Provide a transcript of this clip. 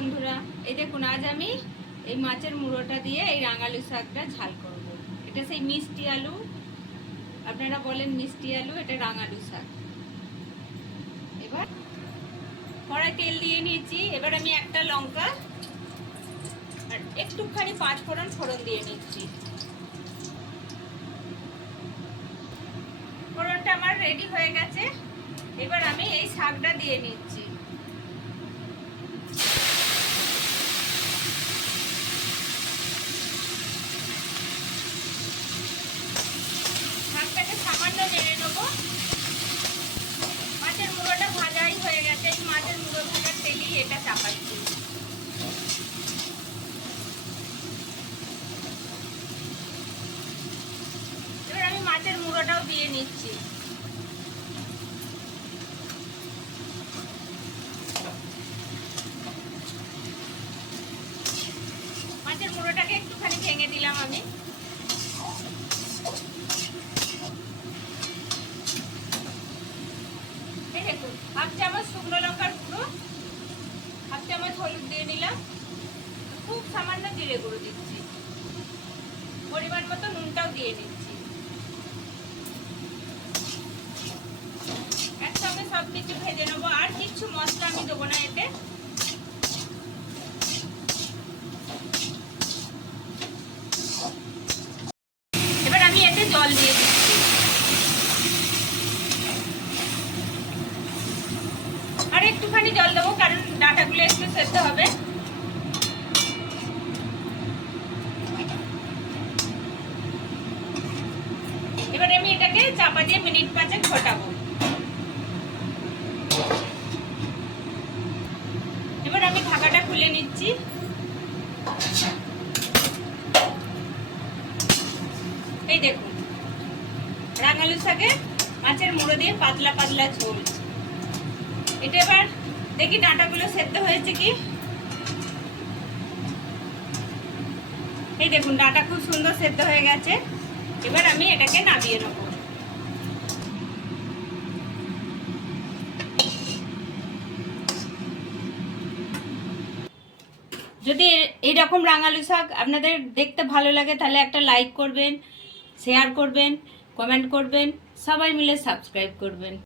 বন্ধুরা, এই দেখুন, আজ আমি এই মাছের মুড়োটা দিয়ে এই রাঙালু শাকটা ঝাল করব। এটা সেই মিষ্টি আলু, আপনারা বলেন মিষ্টি আলু, এটা রাঙালু শাক। এবার কড়াই তেল দিয়ে নিয়েছি, এবার আমি একটা লঙ্কা আর একটুখানি পাঁচ ফোড়ন ফোড়ন দিয়ে নিচ্ছি। ফোড়নটা আমার রেডি হয়ে গেছে, এবার আমি এই শাকটা দিয়ে নিচ্ছি শাকটাকে সামান্য নেড়ে নেব মাছের মুড়োটা ভাজাই হয়ে গেছে এই মাছের মুড়ো ভাজার তেলেই এটা চাপাচ্ছি এবার আমি মুড়োটাও দিয়ে নিচ্ছি। মাছের মুড়োটাকে একটুখানি ভেঙে দিলাম আমি। দেখুন, হাফ চামচ শুকনো লঙ্কার গুঁড়ো, হাফ চামচ হলুদ দিয়ে নিলাম। খুব সামান্য জিরে গুঁড়ো দিচ্ছি। পরিমাণ মতো নুনটাও দিয়ে নিচ্ছি একসঙ্গে সব কিছু ভেজে নেব কিচ্ছু মশলা আমি দেবো না এতে। এবার আমি এতে জল দিয়ে আর একটুখানি জল দেবো, কারণ ডাটাগুলো একটু সেদ্ধ হবে। এবার আমি এটাকে চাপা দিয়ে মিনিট পাঁচেক ফোটাবো এবার আমি ঢাকাটা খুলে নিচ্ছি। এই দেখুন, রাঙালু শাকে মাছের মুড়ো দিয়ে পাতলা পাতলা ঝোল। এটা এবার দেখি ডাঁটাগুলো সেদ্ধ হয়েছে কি? এই দেখুন, ডাঁটা খুব সুন্দর সেদ্ধ হয়ে গেছে। এবার আমি এটাকে নামিয়ে নেব। যদি এইরকম রাঙালু শাক আপনাদের দেখতে ভালো লাগে, তাহলে একটা লাইক করবেন শেয়ার করবেন কমেন্ট করবেন, সবাই মিলে সাবস্ক্রাইব করবেন।